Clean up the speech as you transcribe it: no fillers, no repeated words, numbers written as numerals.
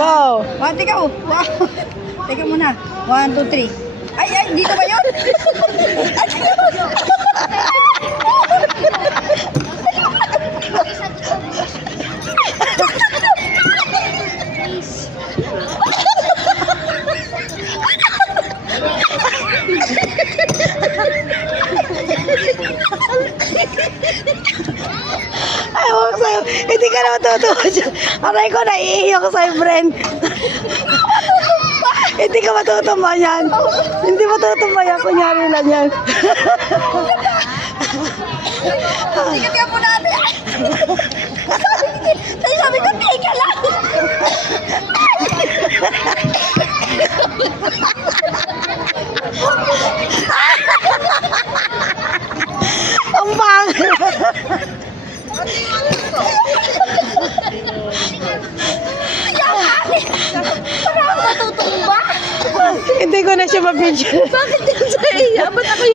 Go! Teka, wow. Teka muna. 1, 2, 3. Ay, dito ba yun? Ay, huwag sa'yo. Hindi ka na matutuwa dyan. Aray ko, naiiyak sa'yo, friend. Hindi ka matutumba yan. Hindi matutumba yan. Kunyari lang yan. Sikat ka po natin. Sabi ko, teka lang. Ang pangit. Matutumba. Hindi ko na siya mabidyo. Bakit din sa iya? Ba't ako